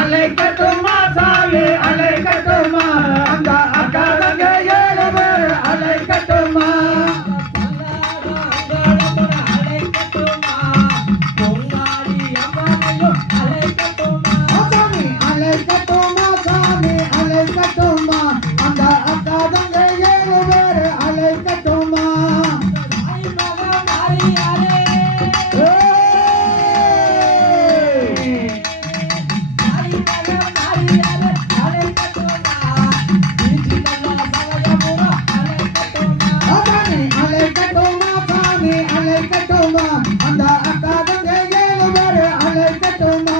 அலைக்கட்டுமா அழைக்கட்டுமா அந்த அக்கா தங்கையே அழைக்கட்டுமா